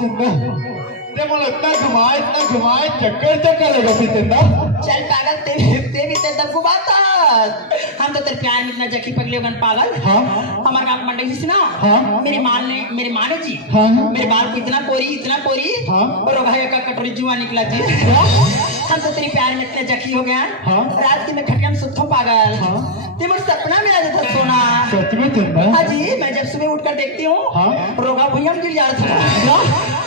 चंदा ते मला इतना घुमाए चक्कर लगा फिर चंदा। चल पागल ते भी ते तब घुमाता। हम तो तेरे प्यार में इतना जकी पगले बन पागल। हाँ हमारे गाँव मंडई से ना हाँ मेरी माँ ने जी हाँ मेरे बाल को इतना पोरी हाँ और भाई का कटोरी जुआ निकला जी। हम तो तेरे प्यार में इतने जकी हो गया हाँ रात की मैं खटिया में सुतो पागल। हाँ ते मुझे सपना में आ जाता सोना। सच में चंदा। हाँ जी मैं जब सुबह उठकर देखती हूँ हाँ रोगा भुइया में गिर जा रहा था।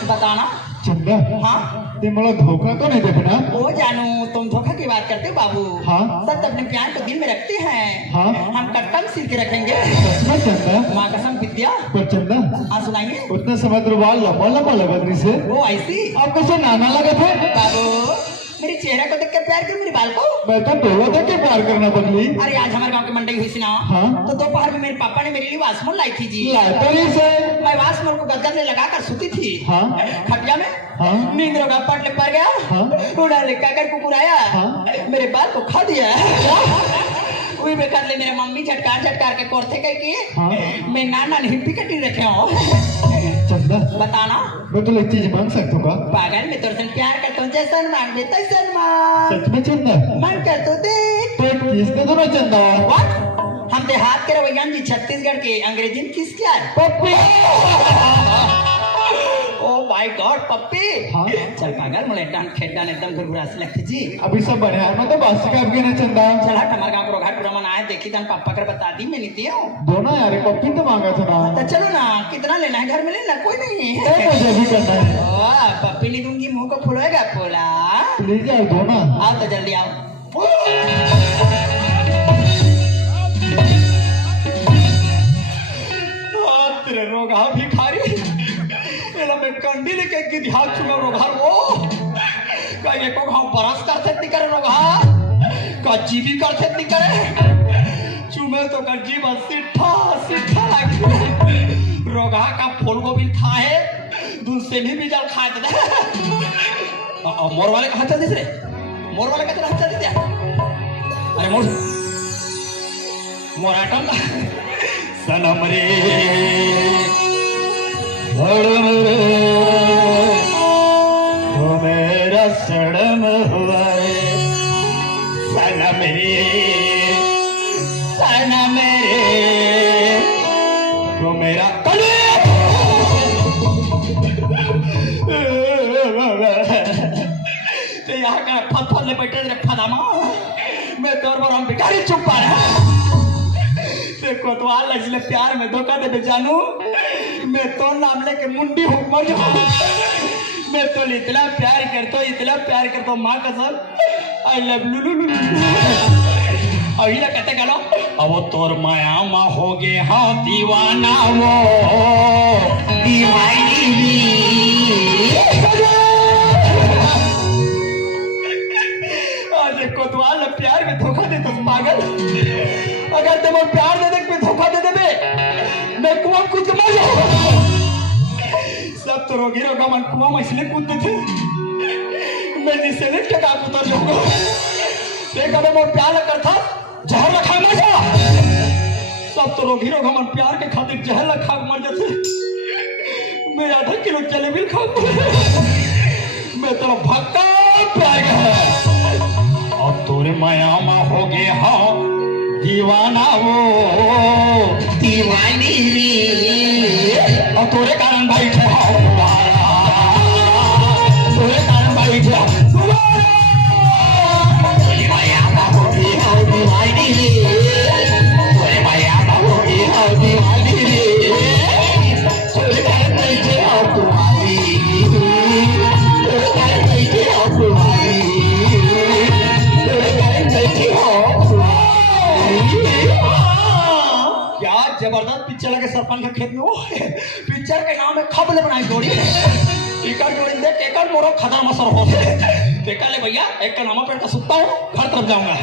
बताना चंदा हाँ ते मला धोखा तो नहीं देखना। ओ जानू तुम धोखा की बात करते हो बाबू। हाँ सब अपने प्यार को दिल में रखते हैं। हाँ हम कट्टा में सिल के रखेंगे। सच में चंदा। माँ कसम विद्या। पर चंदा हाँ सुनाइए। उतना समय तो बाल लंबा लंबा लगा रही से वो ऐसी आप कैसे नाना लगे थे। बाबू मेरी चेहरा को देखकर प्यार करो मेरे बाल को। मैं तो बोला था कि प्यार करना बदली। अरे आज हमारे गांव की मंडई हुई थी ना हाँ तो दोपहर में मेरे पापा ने मेरे लिए वासमोल लाई थी जी। लाइब्रेरी से मैं वासमोल को गद्दर में लगाकर सोती थी हाँ खटिया में। हाँ नींद रोगा पट ले पड़ गया। हाँ उड़ा ले काकर कुकुराया हाँ मेरे बाल को खा दिया। वही में कर ले मेरे मम्मी झटकार के कोरथे कह के हाँ मैं नाना हिप्पी कटी रखे हूँ। चंदा बताना मैं तो एक चीज मांग सकता हूँ। पागल मैं तुरंत प्यार करता हूँ जैसा मांग दे तैसा मांग। सच में चंदा मन कर तो दे तो किस दे दो ना चंदा। What? हम देहात के रवैयान जी छत्तीसगढ़ के अंग्रेजी में किस क्या पप्पी। ओ माय गॉड पप्पी। हाँ चल पागल मुझे खेडान एकदम घुरघुरासी लगती जी। अभी सब बढ़िया है। मैं तो बासी का भी ना चंदा। चल हट हमारे गाँव को रोघाट पूरा मनाए देखी तन पापा कर बता दी मैं नीति हूँ। दोनों यार पप्पी तो मांगा था ना। तो चलो ना कितना लेना है घर में लेना कोई नहीं। मुझे भी करना है। पप्पी नहीं दूंगी मुंह को फुलवाएगा फूला। प्लीज यार दो ना। आओ तो जल्दी आओ। तेरे रोगा भिखारी मैं कंडी लेके गिद्ध हाथ चुका रोगार वो का ये को हम बरस कर सकती करे रोगार का जीवी कर सकती करे चुमे तो कर जीवन सिट्ठा लगी रोगा का फूल को भी था है दूध से भी जल खा दे। मोर वाले कहाँ चल दिस रे मोर वाले कहाँ चल दिस अरे मोर आटम सनम रे सड़म रे तो मेरा सड़म हुआ रे सनम रे तो मेरा यहाँ का फल ले बैठे रे फलामा मैं तोर बार हम भिखारी चुप पा रहा कोतवाल लजले प्यार में धोखा दे जानू मैं तो नाम लेके मुंडी हूँ मर मैं तो इतना प्यार करता माँ कसम आई लव लू अहिला कहते गलो अब तोर माया माँ हो गे हाँ दीवाना वो दीवानी आज कोतवाल प्यार में धोखा दे तुम पागल अगर तुम प्यार दे दे धोखा दे दे मैं कुआं कूद के मर जाऊंगा। सब तो रोगी रोगा मन कुआं में इसलिए कूदते थे मैं नीचे लिट के काम उतर जाऊंगा। देख अबे मोर प्यार कर था जहर रखा मर जा। सब तो रोगी रोगा मन प्यार के खातिर जहर रखा मर जाते मैं आधा किलो जलेबी खा मैं तो भक्का प्यार का और तोरे माया माँ हो गए हाँ दीवाना वो दीवानी रे और तोरे कारण भाई तोरे कारण भाई तोरे माया होगी हाँ दीवानी रे तोरे माया होगी हाँ दीवानी रे तोरे कारण बैठे और तुम्हारी तोरे कारण बैठे और तुम्हारी तोरे कारण बैठे और क्या जबरदस्त पिक्चर लगे सरपंच के खेत में वो पिक्चर के नाम में खबले बनाई जोड़ी टिकट जोड़ी दे टिकट मोरो खदा मसर हो देखा ले भैया एक का नामा पेड़ का सुत्ता हूँ घर तरफ जाऊंगा।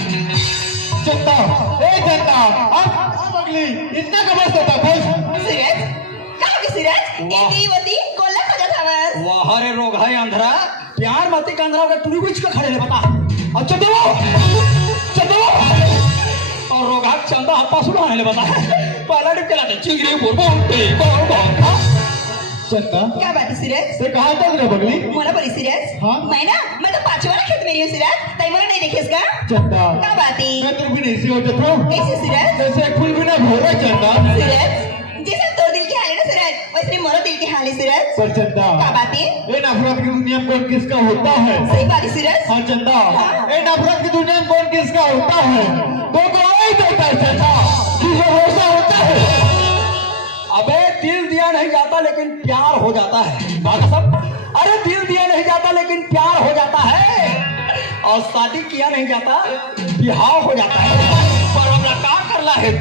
जनता अब अगली इतना कमर से था बोल सिरेज क्या की सिरेज इतनी वती कोल्ला खजा था वाह रे रोग है अंधरा प्यार मती का अंधरा का टुरी कुछ का खड़े ले बता अच्छा चलो और रोगाक चंदा हाथ पास उड़ाने ले बता पहला डिप के लाते चिंगरी बोल चंदा क्या बात है सूरज? ते कहाँ चल रहे बगली? मला बोली सूरज? हाँ? मैं तो पांचवा खेत में रही हूँ सूरज। तई मला नहीं देखिस का? चंदा क्या बात है? मैं तो भी नहीं सी हो जाता हूँ कैसे सूरज? जैसे एक फूल भी ना भर रहा चंदा सूरज जैसे तो दिल की हाल है ना सूरज, वैसे मोरो दिल की हाल है सूरज। पर चंदा क्या बात है? ये नफरत की दुनिया में कौन किसका होता है? सही बात है सूरज। हाँ चंदा हाँ। ये नफरत की दुनिया में कौन किसका होता है? तो गवाही देता है चंदा कि भरोसा होता है। अबे दिल दिया नहीं जाता लेकिन प्यार हो जाता है। बात सब, अरे दिल दिया नहीं जाता लेकिन प्यार हो जाता है, और शादी किया नहीं जाता बिहाव हो जाता है। पर हमरा का करला है?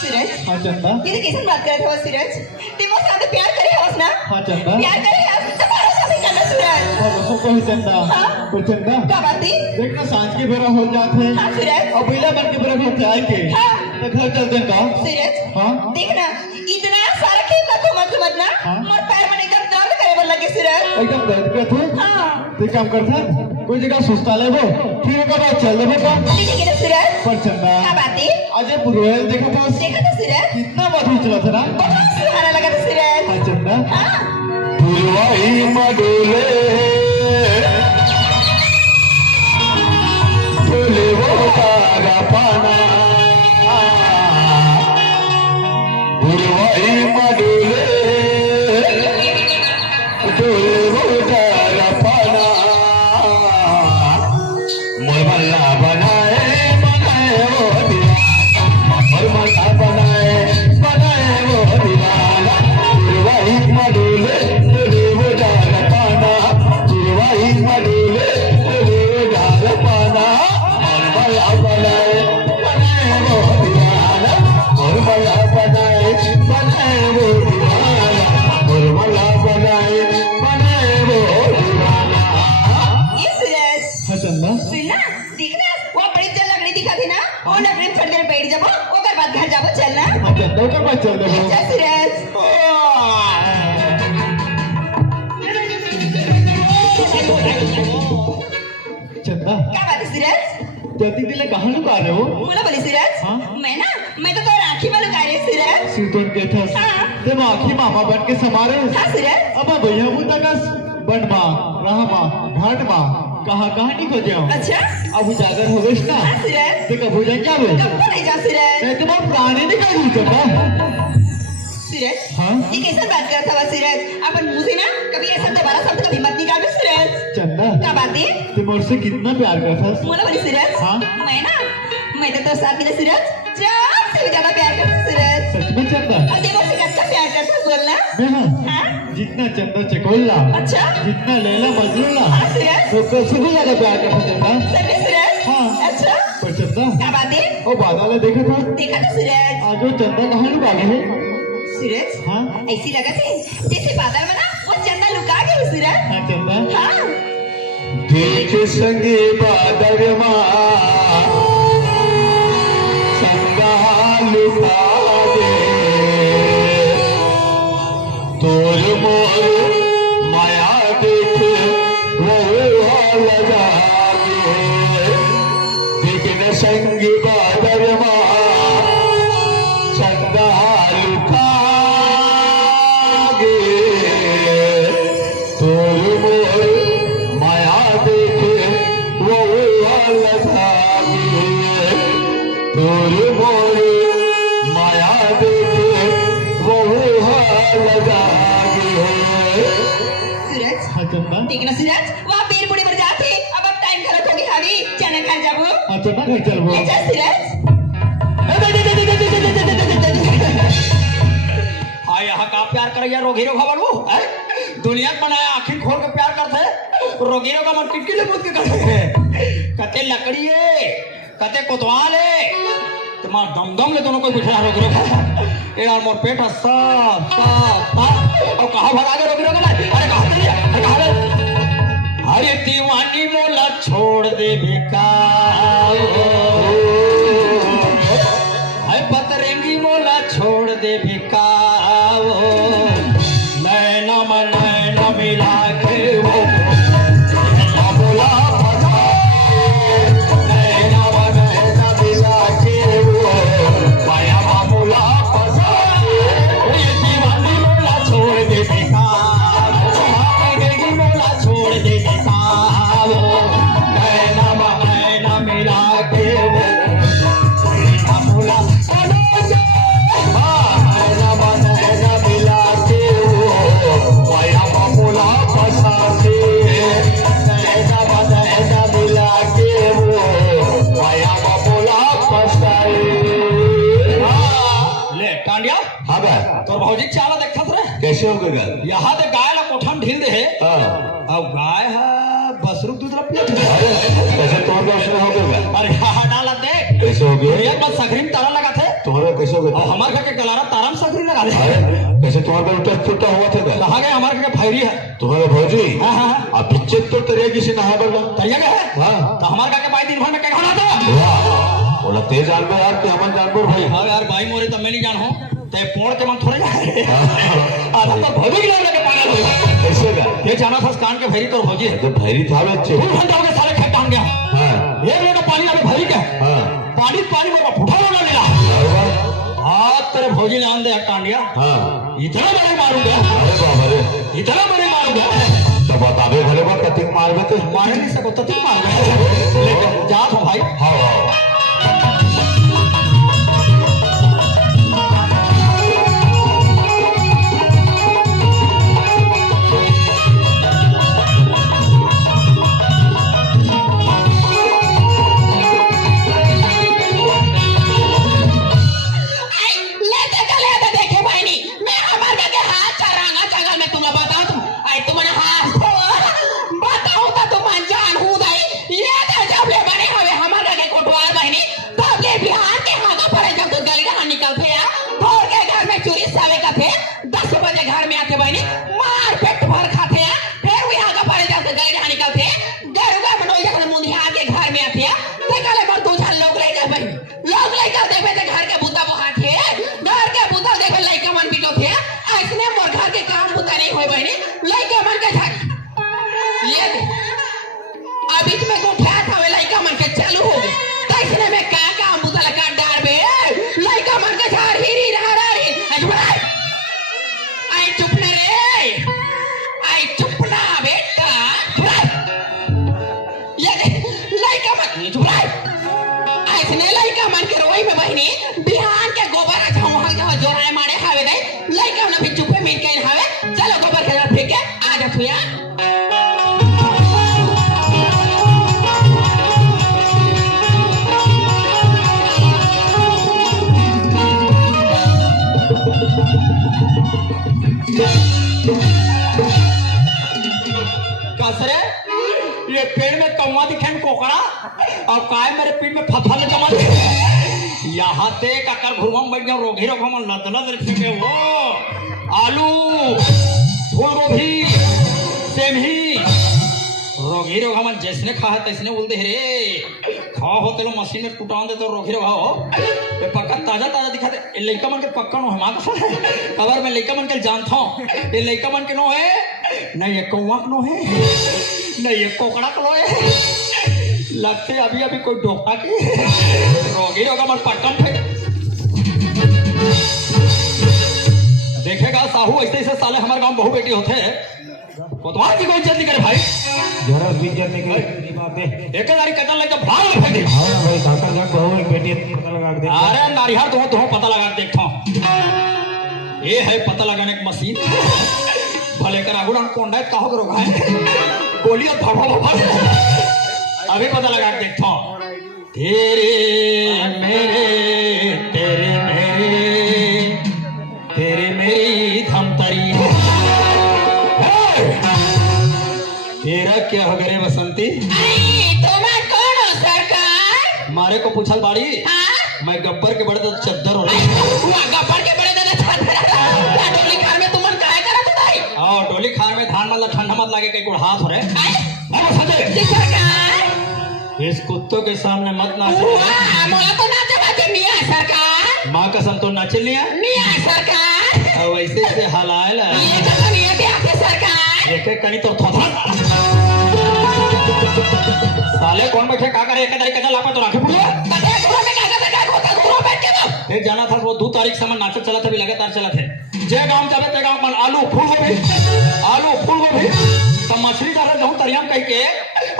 सूरज हाँ चंदा ये तो कैसे बात करत हो सूरज? तुम वो साथ प्यार करे होस ना? हाँ चंदा प्यार करे हस तो भरोसा भी करना सूरज। भरोसा को ही चंदा हाँ। पर चंदा क्या बात है? देखना सांझ के बेरा हो जाते हैं हाँ सूरज। और बिला बन के बेरा घर से आए के हाँ। तो घर चलते का सूरज हाँ देखना इतना सारा खेत का घुमत ना हाँ। मोर पैर में एकदम दर्द करे बोल लगे सूरज। एकदम दर्द का थे हाँ तो एक काम करता कोई जगह सुस्ता ले वो फिर एक बार चल ले का ठीक है सूरज। पर चंदा क्या बात है? आज पुरवेल देखा था देखा था सूरज? कितना मधुर चला था ना बहुत सुहाना लगा था सूरज। हाँ चंदा हाँ पुरवाई मडोले बोले वो तारा पाना पुरवाई मडोले बोले वो तारा पाना मोरमल्ला बनाए बनाए वो दीवाना मोरमल्ला बनाए वो दीवाना पुरवाई मडोले बोले वो तारा पाना पुरवाई मडोले बोले वो तारा पाना मोरमल्ला बनाए वो दीवाना मोरमल्ला बनाए वो दीवाना मोरमल्ला बनाए वो दीवाना। ये सूरज हाँ चंदा सुनना देखना वो बड़ी जल लकड़ी दिखा थी ना वो लकड़ी थोड़ी देर बैठ जाबो ओकर बाद घर जाबो चलना। हाँ चंदा का बात चल रहा अच्छा सूरज। चंदा क्या बात है सूरज? जल्दी दिले कहाँ लुका रहे हो बोला बोली सूरज? हाँ? मैं तो राखी में लुका रही हूँ सूरज। सिरतोन के थस हाँ। ते आखी मामा बन के समारे हाँ सूरज। अब भैया बुता का बनवा रहमा घाटमा कहाँ नहीं खोजे हो अच्छा अब उजागर हो गई ना हाँ सूरज। ते कब उजा क्या हुए कब को नहीं जा सूरज? मैं तो बहुत पुराने निकाल चंदा सूरज हाँ? ये कैसा बात करता हुआ सूरज? अपन मुंह से ना कभी ऐसा दोबारा शब्द कभी मत निकालो सूरज। चंदा क्या बात है? ते मुझसे कितना प्यार करता बोला बोली सूरज। हाँ? मैं तो साथ में सूरज जान से भी ज्यादा प्यार करता सूरज। सच में चंदा और देखो से कितना प्यार करता बोलना। मैं हाँ हाँ जितना चंदा चकोला अच्छा जितना लैला मजनूला हाँ सूरज तो कैसे भी ज्यादा प्यार करता चंदा सच में सूरज। हाँ। अच्छा पर चंदा क्या बात है? वो बादल देखा था देखा तो सूरज। आज वो चंदा कहाँ लुका गए सूरज हाँ ऐसी लगा थे जैसे बादल में ना वो चंदा लुका गया सूरज। हाँ चंदा हाँ देख संगे बादल संगा लुका दे तोर मोर माया देख वो लगा दे देख संगी बादल संगा लुका गे तोर मोर माया देखे वो लगा गे तोर मोर माया देखे वो लगा गे। सूरज हाँ चंदा देखना सूरज वहाँ पेड़ बुढ़े पर जाते अब टाइम खराब होगी हावी चना खा जाबो। हाँ चंदा घर चल वो अच्छा सूरज हाँ यहाँ का प्यार करैया रोगी रोगा बनू दुनिया के बनाया आखिर खोल के प्यार करते रोगी रोगा मन टिटकी मुद के करते कते लकड़ी है कते कोतवाल है तुम्हारा दम ले दोनों कोई बिठा रोगी रोगा ये यार मोर पेट है साफ साफ साफ और कहाँ भगा के रोगी रोगा ना अरे कहाँ चलिए अरे कहाँ गए अरे दीवानी मोला छोड़ दे बेकार अरे पतरेंगी मोला छोड़ दे बेकार नैना मन नैना मिला के वो नैना बोला नैना मन नैना मिला के वो माया मामूला फसा ये दीवानी मोला छोड़ दे तो भौजी चाला देखत रे कैसे हो गए यहाँ दे गाय ला कोठन ढील दे है हाँ अब गाय है बसरू दूध ला पियत है अरे कैसे तुम्हारे उसने हो गए अरे हाँ डाला देख कैसे हो गए एक बार सकरी में ताला लगा थे तुम्हारा कैसे हो और गए हमारे घर के गलारा तारा में सकरी लगा दे अरे कैसे तुम्हारे उल्टा फुटा हुआ था कहाँ गए हमारे घर के भैरी है तुम्हारे भौजी हाँ हाँ अब पिक्चर तो तेरे किसी नहा बड़ा तरिया गए है हाँ तो हमारे घर के भाई दिन भर में क्या खाना था वाह बोला तेज जानवर यार कि हमारे जानवर भाई हाँ यार भाई मोरे तो मैं नहीं जान हूँ ते पोड़ के मन थोड़े जाए आधा तो भौजी की लगे पागल हो कैसे का ये जाना था कान के भैरी तो भौजी है तो भैरी था बच्चे 2 घंटा हो गए साले खेत टांग गया हाँ एक लोटा पानी अभी भरी के हाँ पानी पानी में फुटा ना लेला अरे हाथ तेरे भौजी ने आन दे टांडिया हाँ इतना बड़े मारूंगा बाबा रे इतना बड़े मारूंगा तो बताबे भले बात कतिक मारबे तो मारे नहीं सको तो तुम मार लेकिन जात हो भाई हाँ हाँ बिहान के गोबर जोराए मारे हवे दे लइका ना भी चुपे मिल के हवे चलो गोबर खेला फेंक के आ जा थुया कसरे ये पेड़ में कौवा दिखे कोकड़ा और काय मेरे पेट में फफल जमा यहाँ ते काकर घुरम बैठ जाओ रोगी रोग हम लदलद रखेंगे वो आलू फूल गोभी सेमही रोगी रोग हम जैसने खा है तैसने बोलते रे खाओ हो तेलो मशीन में टूटान दे तो रोगी रोग हो ये पक्का ताजा ताजा दिखा दे ये लइका मन के पक्का नो हमारा खबर में लइका मन के जानता हूँ ये लइका मन के नो है नहीं ये कौवा नो है नहीं ये कोकड़ा को है लगते अभी अभी कोई डोका की रोगी रोगा मन पटकन फेंक देखेगा साहू ऐसे ऐसे साले हमारे गांव बहु बेटी होते हैं कोतवाल की कोई इज्जत नहीं करे भाई जरा भी इज्जत नहीं करे बात है एक दारी कतल लेके भाग में फेंक दे हां भाई काका घर बहु एक बेटी पता लगा के देख अरे नारियार तो पता लगा के देखता हूं ये है पता लगाने की मशीन भले कर आगुड़ा कोंडा काहो करोगा है गोली और भभा भभा अभी पता लगा के देखता हूं तेरे मेरे मेरी धमतरी तेरा क्या हो गए बसंती मारे को पूछल बाड़ी मैं गब्बर के बड़े चद्दर हो रही गब्बर के बड़े डोली खार में तुमन काहे करत भाई हां डोली खार में धान मतलब ठंडा मत लागे कई गुड़ हाथ हो रहे इस कुत्तों के सामने मत नाचो मोला तो नाचे बाते मियां सरकार मां कसम तो नाच लिया मियां सरकार और वैसे से हलायल ये तो नहीं है आके सरकार एक एक कनी तो थोथा साले कौन बैठे का करे एक तारीख का लापा तो राखे पुलिया कदे घोड़ा में का होता घोड़ा बैठ के तो एक जाना था वो 2 तारीख से मन नाचत चला था भी लगातार चला थे जे गांव जावे ते गांव मन आलू फूल गोभी तो मछली डाले जाऊं तरियाम कह के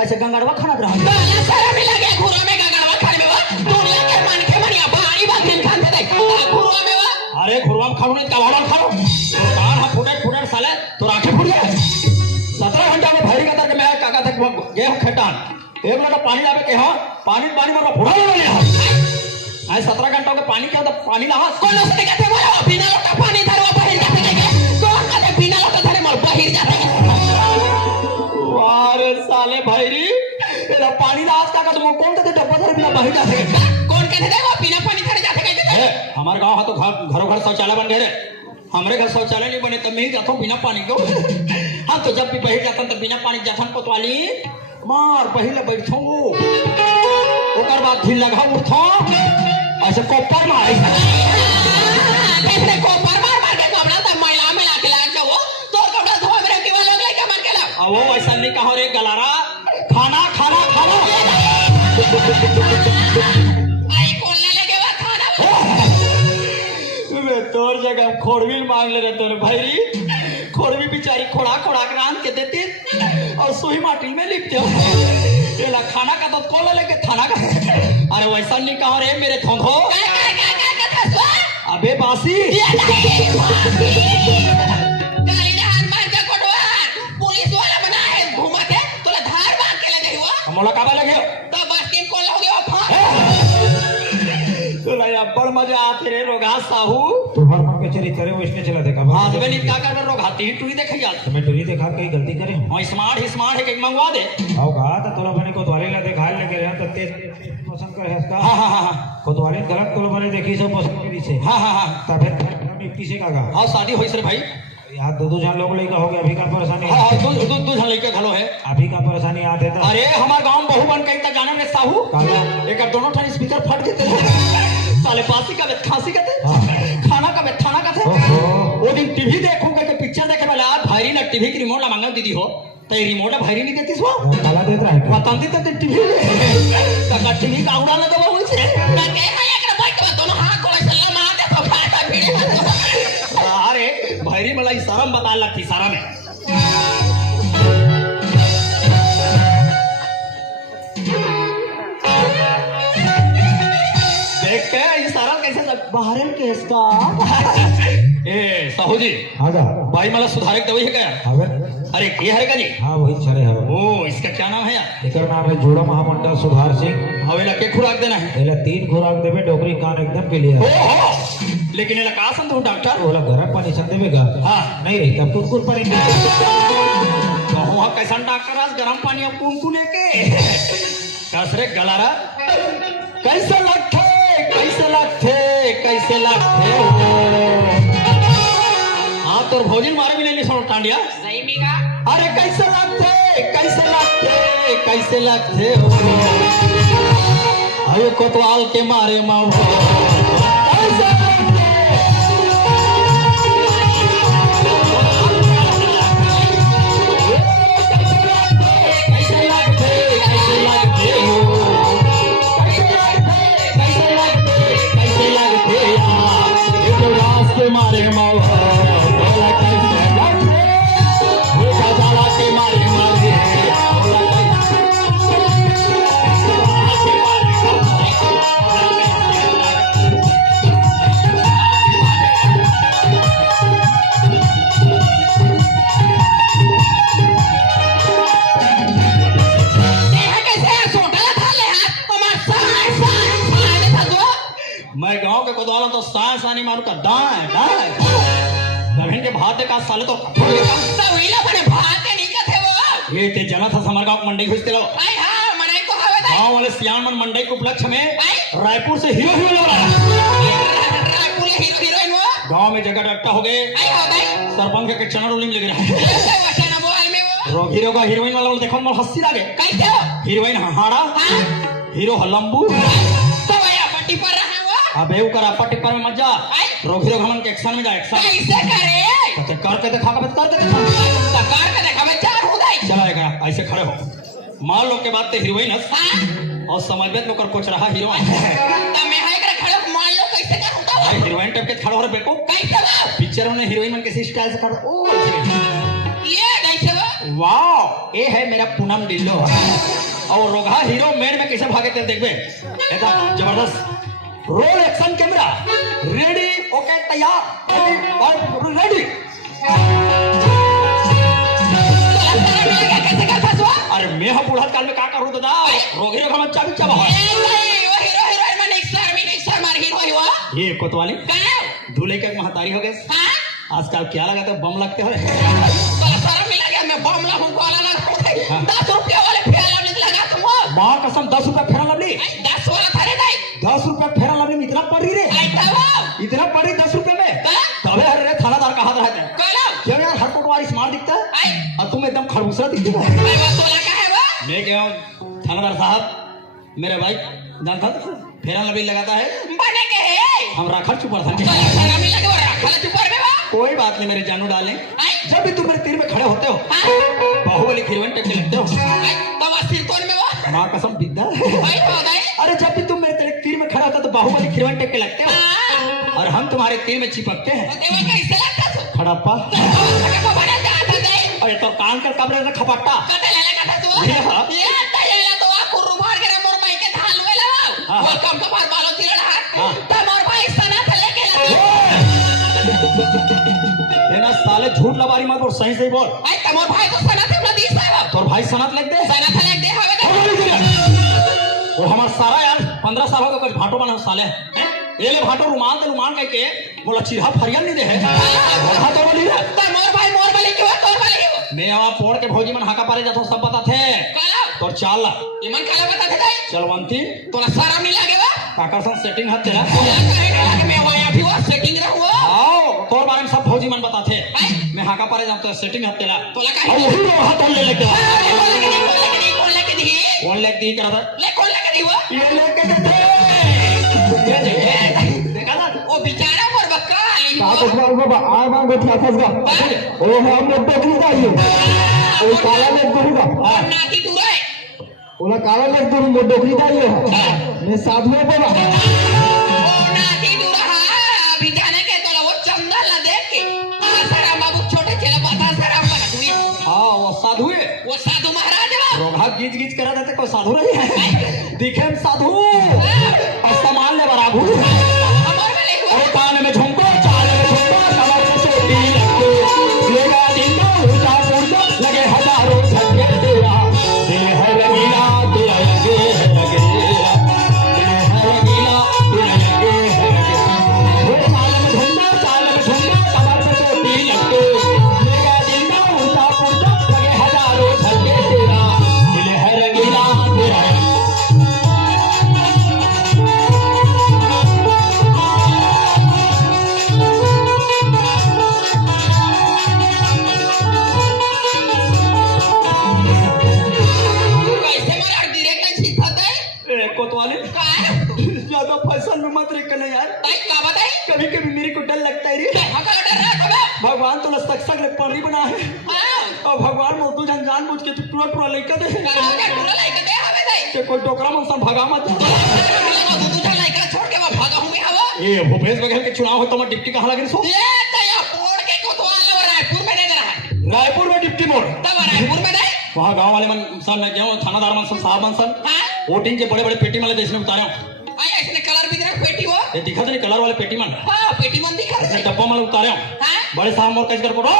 ऐसे गंगड़वा खाना रहा बाला सारा मिला गया घोड़ा में गंगड़वा खाने में वो दुनिया के मन के मनिया भारी बात खान से देख घोड़ा में वो अरे घोड़ा खाओ नहीं कवाड़ा खाओ कान हाथ फुटे साले तो राखे फुट गए 17 घंटा में भैरी का मैं काका तक गए खेतान एक लोटा पानी लावे के हां पानी में फुड़ा ले आज 17 घंटों के पानी पानी क्या होता पानी लावा कोनो से कहते बोलो बिना लोटा पानी धरवा बाहर जाते के कौन कहते बिना लोटा धरे मोर बाहर जाते वारे साले भाईरी एला पानी ला आज का तुम कौन कहते डब्बा धरे बिना बाहर जाते कौन कहते देखो बिना पानी धरे जाते के हमार गांव हा तो घरों घर शौचालय बन गए रे हमरे घर शौचालय नहीं बने तब मैं जाता हूँ बिना पानी को हम तो जब भी बहिर जाता तो बिना पानी जाता कोतवाली मार पहले बैठो ओकर बाद ढील लगा उठो ऐसे कोपर मारे कैसे को मार के कपड़ा त मैला में लाके लाग जाओ तो कपड़ा धोए में के लोग लेके मन के ला वो ऐसा नहीं कहो रे गलारा खाना खाना खाना आई कौन ले लेके वा खाना मैं तोर जगह खोड़वी मांग ले रहे तोर भाईरी खोड़वी बेचारी खोड़ा खोड़ा के रान के देती और सुई माटी में लिपते हो एला खाना का तो कॉल लेके थाना का अरे वैसा नहीं कहो रे मेरे थोंधो अबे बासी पुलिस वाला बना है घुमाते तोला धार बांध के ले गई मोला काबा लगे तो बस टीम कॉल हो गया फाड़ तोला या बड़ मजा आते रे रोगा साहू तुम्हार मन के चरी करे वैसने चला देखा हाथ में निका कर रोगा ती टूरी देखै यार तुम्हें टुरी देखा कहीं गलती करे हां स्मार्ट है कि मंगवा दे आओ कहा तो तोला बने को द्वारे ला देखा लेके रहे तो तेज पसंद करे हस्ता हां को द्वारे गलत तोला बने देखी सब पसंद करी से हां तबे निपटी से कागा हां शादी होइस रे भाई यार दो जन लोग लेके हो गया अभी का परेशानी हां दो जन लेके घलो है अभी का परेशानी आते था अरे हमार गांव में बहु बन के त जाने रे साहू कागा एक दोनों ठानी स्पीकर फट के साले पासी का बेत खांसी का खाना का बेत खाना का वो दिन टीवी देखूंगा कि पिक्चर देखे वाला आज भाईरी ना टीवी की रिमोट ला मांगा दीदी हो तो रिमोट भाईरी नहीं देती सो काला देता है बतान दी तो टीवी का टीवी का उड़ा लगा वो से के हाय एकरा बैठ दोनों हाथ को ऐसे मार दे तो फाटा भिड़े अरे भाईरी मला इशारा बता लगती सारा में देख के इशारा कैसे बाहर के इसका ए साहू जी आगा भाई मला सुधारक दवाई है क्या अगर अरे ये है का जी हाँ वही चले है ओ इसका क्या नाम है यार एकर नाम है जोड़ा महामंडल सुधार सिंह हवेला के खुराक देना है एला 3 खुराक देवे डोकरी कान एकदम क्लियर ओ हो लेकिन एला का संत हो डॉक्टर ओला गरम पानी से देवेगा हाँ नहीं रही तब कुरकुर पानी नहीं कहूँ हाँ कैसा डॉक्टर आज गरम पानी अब कौन को लेके कसरे गलारा कैसे लगते हाँ तोर भोजन मारे भी नहीं सुनो टांडिया सही मीगा अरे कैसे लगते अयो कोतवाल के मारे माओ कैसे लगते मारे माओ मैं गांव के कोतवाल तो साय सानी मारू का दाएं गभीन के भाते का साले तो सवीला बने भाते नहीं का थे वो ये ते जना था समर गांव मंडई घुसते लो आई हां मनाई को हवे दे गांव वाले सियान मन मंडई के उपलक्ष्य में रायपुर से हीरो लग रहा रायपुर हीरोइन वो गांव में जगह डट्टा हो गए आई हो गई सरपंच के चैनल रोलिंग लग रहा है कैसे वचन बोल में वो हीरो का हीरोइन वाला देखो मोर हंसी लागे कैसे हो हीरोइन हाड़ा हीरो हलंबू तो भैया पट्टी पर रहा वो अबे ऊ करा पट्टी पर में मजा हीरो हमन के एक्शन में जा एक्शन कैसे करे तो करके दिखा के सरकार का देखा मैं चार हो गई चलाएगा ऐसे खड़े हो मान लो के बात ते हीरोइन हस हां और समझ में लोकर कुछ रहा हीरो तब मैं हाय कर खड़े मान लो कैसे कर होता भाई हीरोइन टाइप के खड़ा हो रहे बेको कैसे वो पिक्चर में हीरोइन मन कैसे स्टाइल से खड़ा ओ ये कैसे वो वाओ ये है मेरा पूनम डिल्लो और रोगा हीरो मेन में कैसे भागे तेरे देखबे एकदम जबरदस्त roll action camera ready okay तैयार रेडी कैसे कर फसवा अरे मैं हम बुढ़ा काल में का करूं दादा रोगी रोग हम चाबी चाबा वो हीरो हीरोइन में नेक्स्ट मार हीरो हुआ ये कोतवाली का दूल्हे का महतारी हो गए। हाँ आजकल क्या लगाते हो? बम लगते हो। बोला सारा मिला गया मैं बम लागू को अलग हाँ। 10 रुपया वाले फेरा लगा तुम माँ कसम 10 रुपया फेरा लवली। 10 वाला थारे नहीं 10 रुपया फेरा लवली में इतना पड़ रही रे, आई तब इतना पड़ रही 10 रुपये में। का तबे हर रे थानादार का हाथ रहता है। कलम क्यों यार हर कोटवारी स्मार्ट दिखता है आई और तुम एकदम खड़ूसा दिखते हो। भाई वो तोला का है वो मैं क्या हूँ थानादार साहब, मेरे भाई जानता था फेरा लवली लगाता है। बने के है हम राखड़ चुपर था। बोला सारा मिला के वो रखला चुपर में वो कोई बात नहीं मेरे जानू डाले। आई जब भी तुम मेरे तीर में खड़े होते हो हाँ बाहुबली खिरवन टेक के लगते हो। आई तो वो सिर तोड़ में वो माँ कसम बिद्दा। भाई वो दाई अरे जब भी तुम मेरे तीर में खड़ा होता तो बाहुबली खिरवन टेक के लगते हो हां और हम तुम्हारे तीर में चिपकते हैं। देवा कैसे लगता तू खड़प्पा तो को बना जाता दे अरे तो कान कर कमरे में खपट्टा। कते ले लगा था तू हाँ। ये तैयार तो आ कुरु मार के मोर माई के धान में लगाओ हाँ। वो कम का बालो तिलड़ हाँ। हां तो मोर भाई सना थले के लगा ये ना साले झूठ लबारी मत बोल, सही सही बोल। आई तो मोर भाई को सना थे ना 20 है तोर भाई सनत लग दे। सना थले दे हवे वो हमारा सारा यार 15 साल हो गए कुछ भाटो बना साले हैं। ये ले भाटो रुमाल दे रुमाल कह के बोला चिढ़ा फरियल नहीं दे है। बोला तो बोली रे तो मोर भाई मोर वाली क्यों तोर वाली क्यों मैं वहां पोड़ के भौजी मन हाका पारे जाता हूं, सब पता थे। काला तोर चाल इमन काला बता दे चलवंती तोला सारा नहीं लागे वा काका संग सेटिंग हाथ तेरा कहे लगे मैं वाया भी वो सेटिंग रहूं आओ तोर बारे में सब भौजी मन बताते। आई मैं हाका पारे जाता हूं सेटिंग हाथ तेरा तोला और कहे वही रो हाथ ले लेके कौन लेके दी कौन लेके दी करा था ले कौन लेके दी वो ये लेके दे ये देख देखा ना ओ बेचारा मोर बक्का आली का तो बाबा आ मां गोठिया फंस गया। ओ हम लोग देखी जाइए ओ काला में दूंगा और नाती दूर है ओला काला में दूर में देखी जाइए मैं साधु बाबा ओ नाती दूर है अभी जाने के तोला वो चंदा ला देख के आसरा बाबू छोटे चला बता सरा बना हुई हां वो साधु है। वो साधु महाराज बा रोगा गीच गीच करा देते कोई साधु नहीं है। दिखे हम साधु और सामान ले बराबू हमर वाले को और कान में झुमको चाल में झुमको कमर में चोटी लगे लेगा दिन का ऊंचा पूर्जा लगे हजारों झटके तेरा दिल है रंगीला तेरा लगे है लगे दिल है रंगीला तेरा लगे है लगे वो चाल में झुमको कमर में चोटी लगे लेगा दिन का ऊंचा पूर्जा लगे हजारों झटके तेरा दिल है रंगीला तेरा कैसे मारा डायरेक्ट सिखाता है कोतवाली का ज्यादा फैशन में मत रखना यार। ताई का बताई कभी कभी मेरे को डर लगता है रे। हका डर रहा था भगवान तो सक ले पानी बना है हां और भगवान मोतू जान बुझ के टुकड़ा टुकड़ा लेकर दे करा के टूला लाइक दे हवे ताई कि कोई टोकरा में सब भगा मत। दूधा लाइक छोड़ के वो भागा हूं हवा ये भूपेश बघेल के चुनाव हो तो मैं डिप्टी कहाँ लगे सो ये तया पोड़ के को तो आलो रायपुर में दे रहा है रायपुर में डिप्टी मोड़ तब रायपुर में नहीं वहाँ गांव वाले मन सन मैं गया थानादार मन सन साहब मन सन हां वोटिंग के बड़े बड़े पेटी वाले देश में उतारे हूँ। आई ऐसे कलर भी दे पेटी वो ये दिखा नहीं कलर वाले पेटी मन हां पेटी मन दिखा इसने डब्बा वाले उतारे हूँ। हां बड़े साहब मोर कैसे कर पड़ो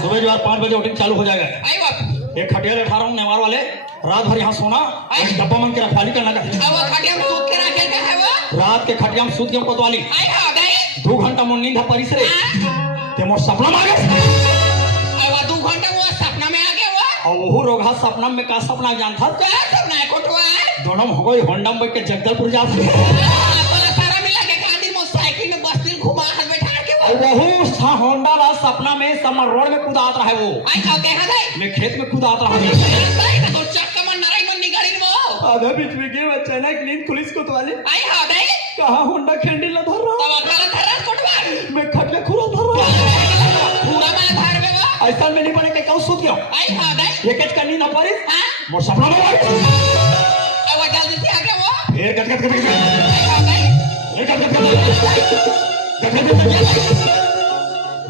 सुबह जो 5 बजे वोटिंग चालू हो जाएगा। आई बाप एक खटिया लेठा रहा हूँ नेवार वाले रात भर यहाँ सोना एक डब्बा मन की रखवाली करना का अब खटिया में सूत के रखे के है वो रात के खटिया में सूत के कोतवाली आई हां गई 2 घंटा मोर नींद है परिस रे ते मोर सपना में आ गए अब 2 घंटा वो सपना में आ गया वो और वो रोगा सपना में का सपना जानता क्या सपना है कोटवा दोनों हो गई होंडा में के जगदलपुर जा तोला सारा मिला के गांधी मोटरसाइकिल में बस दिन घुमा हाथ बैठा के वो वही था होंडा ला सपना में समर रोड में कूदात रहा है वो आई का कहा दे मैं खेत में कूदात रहा हूँ। तो चक्का मन नराई मन निगाड़ी वो आधा बीच में गए अचानक नींद पुलिस कोतवाली आई हां दे कहा होंडा खेंडी ला धर रहा तब अकल धरा कोटवा मैं खटिया खुरा धर रहा पूरा में धार में वो ऐसा में नहीं बने के कौन सूत गया आई हां दे एक कच करनी ना पारी हां मोर सपना में आ गया अब जल्दी से आ गया वो फिर गट आई हां दे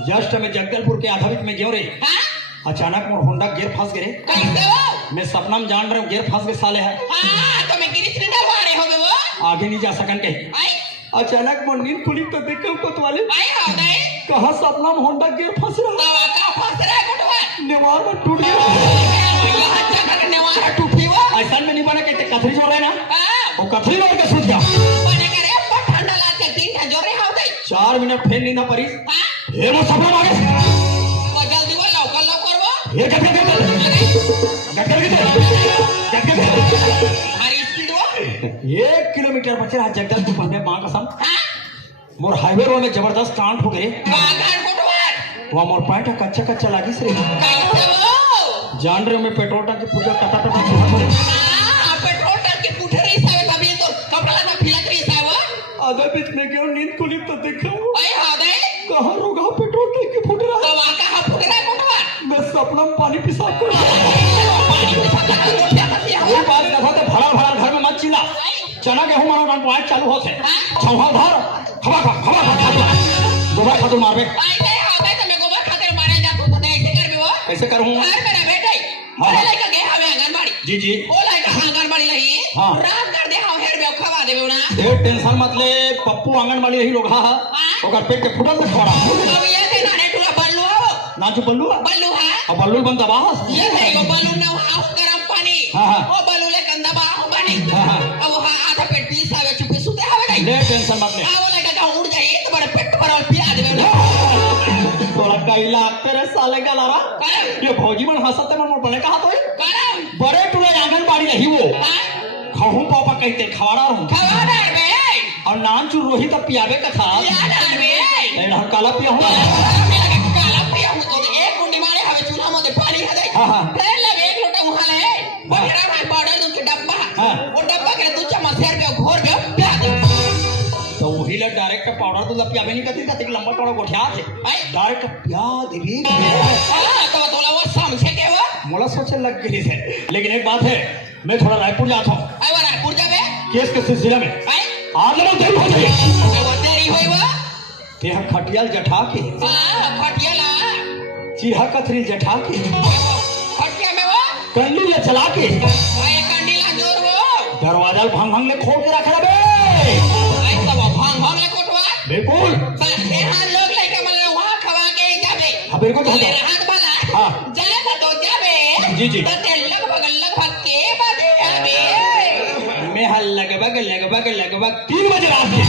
जस्ट में जगदलपुर के आधा बीच में गयो रे हां अचानक मोर होंडा गियर फंस गए कैसे वो मैं सपना में जान रहा हूँ गियर फंस गए साले है हां तो मैं गिरिश ने डलवा रहे हो वो आगे नहीं जा सकन के आई अचानक मोर नींद खुली तो देखो कोतवाली आई हां दे कहा सपना में होंडा गियर फंस रहा तब का फंस रहा कोटवा नेवार में टूट गया यहाँ चक्कर करने वाला टूटी वो ऐसा में नहीं बना के कथरी जो रहे ना हां वो कथरी लौट के सूत गया बने करे पठान 4 मिनट फेन नींद परी हाँ ये मो सपना मागे तो जल्दी वो लवकर वो ये गट हमारी स्पीड वो 1 किलोमीटर बचे रहा जगदलपुर बंदे मां कसम हाँ मोर हाईवे रोड में जबरदस्त कांड हो गए बागान कोटवार वहाँ मोर पैंट कच्चा लगी से कैसे वो जान रहे हो मैं पेट्रोल टंकी पूरा टटा छुआ पड़े हाँ पेट्रोल टंकी पुठे रही सावे तभी तो कपड़ा ला फिलक रही सावे आधा बीच में क्यों नींद खुली तो देखा भाई हाँ दे कहाँ रोगा पेट्रोल टंकी फूट रहा तो वहाँ कहाँ फुट रहा है कोटवार मैं सपना में पानी पेशाब कर पानी में फटा कर लोटिया कर दिया वो बात कथा तो भड़ा घर में मत चिल्ला चना गेहूं मारो गान पॉइंट चालू होते छौहा धर खबा खा गोबर खा दो मारबे आई नहीं होता है तो मैं गोबर खातिर मारे जात हूँ तो ऐसे कर भी वो कैसे करूं अरे मेरा बेटा हाँ। अरे लाइक गए हमें आंगनबाड़ी जी वो लाइक आंगनबाड़ी रही हाँ। रात कर दे हम हेर में खवा देबे ना ढेर टेंशन मत ले पप्पू आंगनबाड़ी रही लोग हां ओकर पेट के फुटल से खड़ा अब ये थे ना टूरा बल्लू हो नाचू बल्लू बल्लू है अब बल्लू बन दबास ये है वो बल्लू ना हाउ गरम पानी हाँ। वो बल्लू ले गंदा बाहु पानी हाँ। अब वो आधा पेट पीस आवे चुपे सुते आवे नहीं ले टेंशन मत ले वो लाइक का उड़ जाए तो बड़े पेट भरल पिया देबे ना तोरा कैला तेरे साले का लारा करम ये भौजी मन हंसते मन बड़े कहा तो करम बड़े टूले आंगनबाड़ी रही वो हां खहू पापा कहते खवाड़ा रहूं खवा दे बे और नाम चू रोहित पियावे का था याद आ बे एड़ा काला पिया हूं काला पिया हूं तो एक गुंडी मारे हवे चूल्हा में पानी है दे हाँ, हाँ। फिर लगे एक लोटा वहां ले बकरा भाई पाउडर दूध के डब्बा हाँ। वो डब्बा के 2 चम्मच शेर पे घोर पे पिया दे तो वही ले डायरेक्ट पाउडर तो पियावे नहीं कती लंबा टोड़ा गोठिया थे भाई डायरेक्ट पिया देवी हां तो तोला वो समझे के वो मोला सोचे लग गई है लेकिन एक बात है मैं थोड़ा रायपुर जाता हूँ आई वो रायपुर जावे केस के सिलसिले में भाई आज लोग देरी हो जाए वो तेरी होई वो ते खटियाल जठा के हां खटिया ला चीहा कथरी जठा के खटिया में वो कंडी ले चला के भाई कंडीला जोर वो दरवाजा भांग ले खोल के रख रहे भाई तो वो भांग ले कोटवा बिल्कुल बस यहाँ लोग लेके मतलब वहाँ खवा के जावे हाँ बिल्कुल बोले राहत वाला हाँ। जाए तो जावे जी। तो ते लगभग के बजे जावे मैं हल लगभग 3 बजे रात में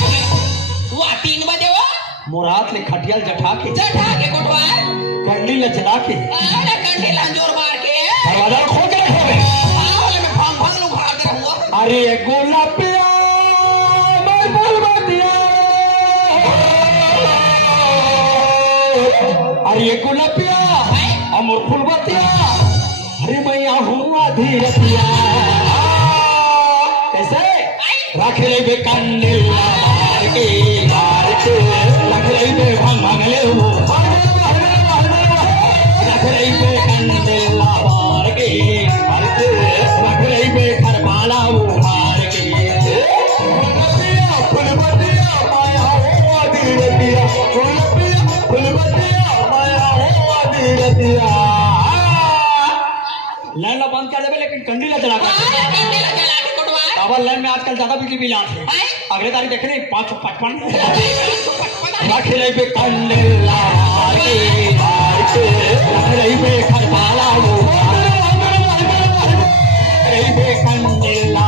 वो 3 बजे वो मुराद ले खटियाल जठा के जठा के कोटवार कंडी ले चला के अरे कंडी लांजोर मार के दरवाजा खोल के रख रहे आओ में भांग लोग खा कर हुआ अरे गोलापिया मैं बोलबतिया अरे गोलापिया अमर फुलबतिया अरे मैं हूँ आधी रतिया कैसे रख ले बे कंडिल मार के रख ले बे भांग ले वो रख ले बे कंडिल मार के रख ले बे खरमाला वो हार के फुलबतिया माया हो आधी रतिया फुलबतिया माया हो आधी रतिया लाइन ला बंद कर देवे लेकिन कंडी ला चला कर कंडी ला चला के कोटवार डबल लाइन में आजकल ज्यादा बिजली बिल आते हैं अगले तारीख देख रहे 555 रख ले बे कंडी ला रख ले बे खरमाला वो रख ले बे कंडी ला